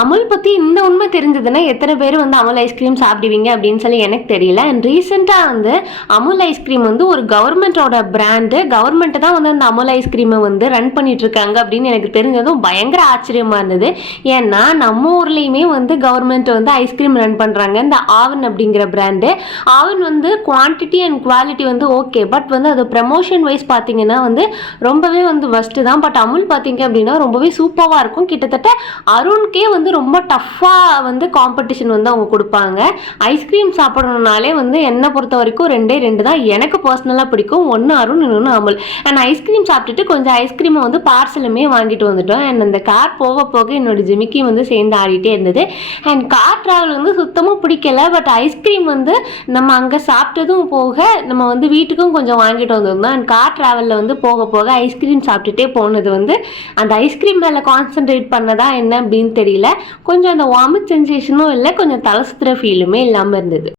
அமுல் பத்தி இந்த உண்மை தெரிஞ்சதுன்னா எத்தனை பேர் வந்து அமுல் ஐஸ்கிரீம் சாப்பிடுவீங்க அப்படின்னு சொல்லி எனக்கு தெரியல. அண்ட் ரீசெண்டாக வந்து அமுல் ஐஸ்கிரீம் வந்து ஒரு கவர்மெண்ட்டோட பிராண்டு, கவர்மெண்ட் தான் வந்து அந்த அமுல் ஐஸ்கிரீமை வந்து ரன் பண்ணிட்டு இருக்காங்க அப்படின்னு எனக்கு தெரிஞ்சதும் பயங்கர ஆச்சரியமா இருந்தது. ஏன்னா நம்ம ஊர்லேயுமே வந்து கவர்மெண்ட் வந்து ஐஸ்கிரீம் ரன் பண்ணுறாங்க. இந்த ஆவன் அப்படிங்கிற பிராண்டு, ஆவன் வந்து குவான்டிட்டி அண்ட் குவாலிட்டி வந்து ஓகே, பட் வந்து அது ப்ரமோஷன் வைஸ் பார்த்தீங்கன்னா வந்து ரொம்பவே வந்து ஃபஸ்ட்டு தான். பட் அமுல் பார்த்தீங்க அப்படின்னா ரொம்பவே சூப்பராக இருக்கும். கிட்டத்தட்ட அருண்கே வந்து ரொம்ப டஃப்பாக வந்து காம்படிஷன் வந்து அவங்க கொடுப்பாங்க. ஐஸ்கிரீம் சாப்பிடணுனாலே வந்து என்னை பொறுத்த வரைக்கும் ரெண்டு தான் எனக்கு பர்சனலாக பிடிக்கும். ஒன்று அருண், இன்னொன்று அமுல். அண்ட் ஐஸ்கிரீம் சாப்பிட்டுட்டு கொஞ்சம் ஐஸ்கிரீமை வந்து பார்சலுமே வாங்கிட்டு வந்துட்டோம். அண்ட் அந்த கார் போக போக என்னோட ஜிமிக்கி வந்து சேர்ந்து ஆடிட்டே இருந்தது. அண்ட் கார் ட்ராவல் வந்து சுத்தமாக பிடிக்கல. பட் ஐஸ்கிரீம் வந்து நம்ம அங்கே சாப்பிட்டதும் போக நம்ம வந்து வீட்டுக்கும் கொஞ்சம் வாங்கிட்டு வந்திருந்தோம். அண்ட் கார் ட்ராவலில் வந்து போக போக ஐஸ்கிரீம் சாப்பிட்டுட்டே போனது வந்து அந்த ஐஸ்கிரீம் மேலே கான்சென்ட்ரேட் பண்ணதா என்ன அப்படின்னு தெரியல. கொஞ்சம் அந்த வாமிட் சென்சேஷனும் இல்லை, கொஞ்சம் தலை சுத்துற ஃபீலுமே இல்லாமல் இருந்தது.